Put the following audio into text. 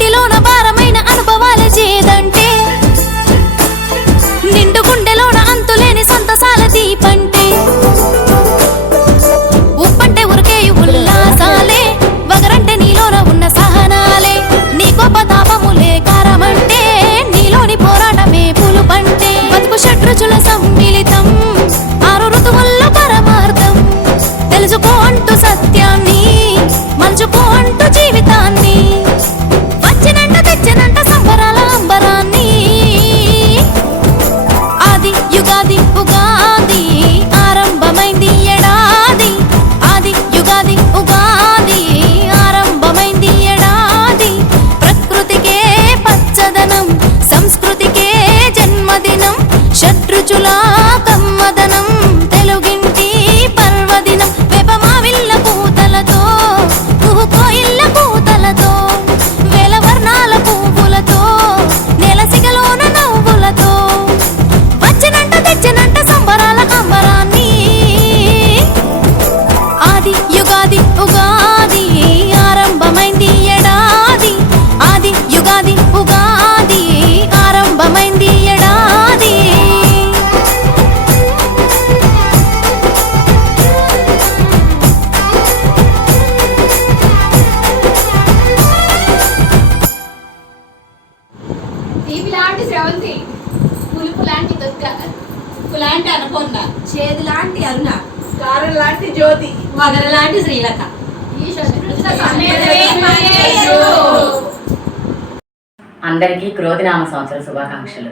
ఇంటిలోన భారమైన అనుభవాల చేదంటే నిండు గుండెలోన అంతులేని సంతసాల దీపంటే ఉప్పంటే ఉరికేయు ఉల్లాసాలే వగరంటే నీలోన ఉన్న సహనాలే నీ గొప్ప తాపములే కారమంటే నీలోని పోరాటమే పులుపంటే బతుకు షడ్రుచుల సమ్మిళితం ఆరు ఋతువుల్లో పరమార్థం తెలుసుకో అంటూ సత్యాన్ని మలుచుకో అంటూ జీవితాన్ని వచ్చినంట తెచ్చినంట సంబరాల అంబరాన్ని ఆది యుగాది ఉగాది ఆరంభమైంది ఏడాది ఆది యుగాది ఉగాది ఆరంభమైంది ఏడాది ప్రకృతికే పచ్చదనం సంస్కృతికే జన్మదినం షడ్రుచుల కమ్మదనం తెలుగింటి పర్వదినం వేపమావిళ్ళ పూతలతో కోయిళ్ళ పూతలతో వేల వర్ణాల పువ్వులతో నెలసిగలోన నవ్వులతో వచ్చినంట తెచ్చినంట సంబరాల అంబరాన్ని ఆది యుగాది ఉగాది ఆరంభమైంది ఏడాది ఆది యుగాది ఉగాది ఆరంభమైంది ఏడాది తీపి లాంటి శ్రవంతి పులుపు లాంటి దొక్క లాంటి అనుకొండ చేదు లాంటి అరుణ కారం లాంటి జ్యోతి వగర లాంటి శ్రీలత ఈ శత్రుత్వ అందరికీ క్రోధినామ సంవత్సర శుభాకాంక్షలు.